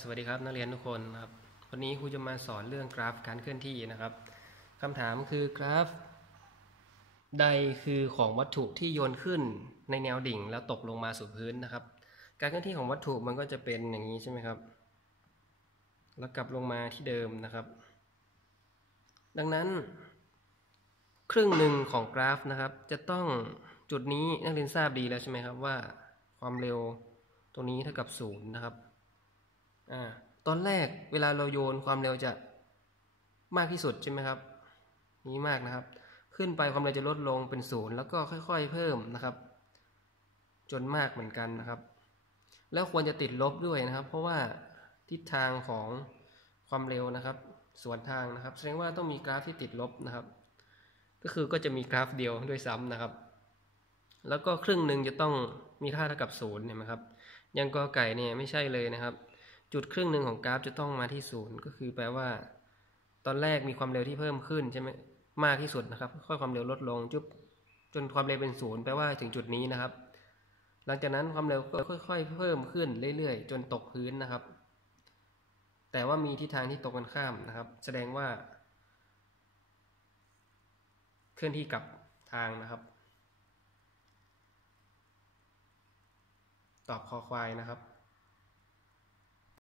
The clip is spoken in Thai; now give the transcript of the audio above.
สวัสดีครับนักเรียนทุกคนครับวันนี้ครูจะมาสอนเรื่องกราฟการเคลื่อนที่นะครับคำถามคือกราฟ ใดคือของวัตถุที่โยนขึ้นในแนวดิ่งแล้วตกลงมาสู่พื้นนะครับ การเคลื่อนที่ของวัตถุมันก็จะเป็นอย่างนี้ใช่ไหมครับ แล้วกลับลงมาที่เดิมนะครับ ดังนั้น ครึ่งหนึ่งของกราฟนะครับ จะต้องจุดนี้นักเรียนทราบดีแล้วใช่ไหมครับว่า ความเร็วตรงนี้เท่ากับศูนย์นะครับ อ่าตอนแรกเวลาเราโยนความเร็วจะมากที่สุดใช่ไหมครับ นี้มากนะครับ ขึ้นไปความเร็วจะลดลงเป็นศูนย์แล้วก็ค่อย ๆ เพิ่มนะครับ จนมากเหมือนกันนะครับ แล้วควรจะติดลบด้วยนะครับ เพราะว่าทิศทางของความเร็วนะครับ สวนทางนะครับ แสดงว่าต้องมีกราฟที่ติดลบนะครับ ก็คือก็จะมีกราฟเดียวด้วยซ้ำนะครับ แล้วก็ครึ่งหนึ่งจะต้องมีค่าเท่ากับศูนย์เห็นไหมครับ ยังกอไก่เนี่ยไม่ใช่เลยนะครับ จุดครึ่งหนึ่งของกราฟจะต้องมาที่ศูนย์ก็คือแปลว่า ตอนแรกมีความเร็วที่เพิ่มขึ้นใช่ไหมมากที่สุดนะครับ ค่อยความเร็วลดลงจุบจนความเร็วเป็นศูนย์แปลว่าถึงจุดนี้นะครับ หลังจากนั้นความเร็วก็ค่อย ๆ เพิ่มขึ้นเรื่อยๆ จนตกพื้นนะครับ แต่ว่ามีทิศทางที่ตกกันข้ามนะครับ แสดงว่า เคลื่อนที่กลับทางนะครับ ตอบคอควายนะครับ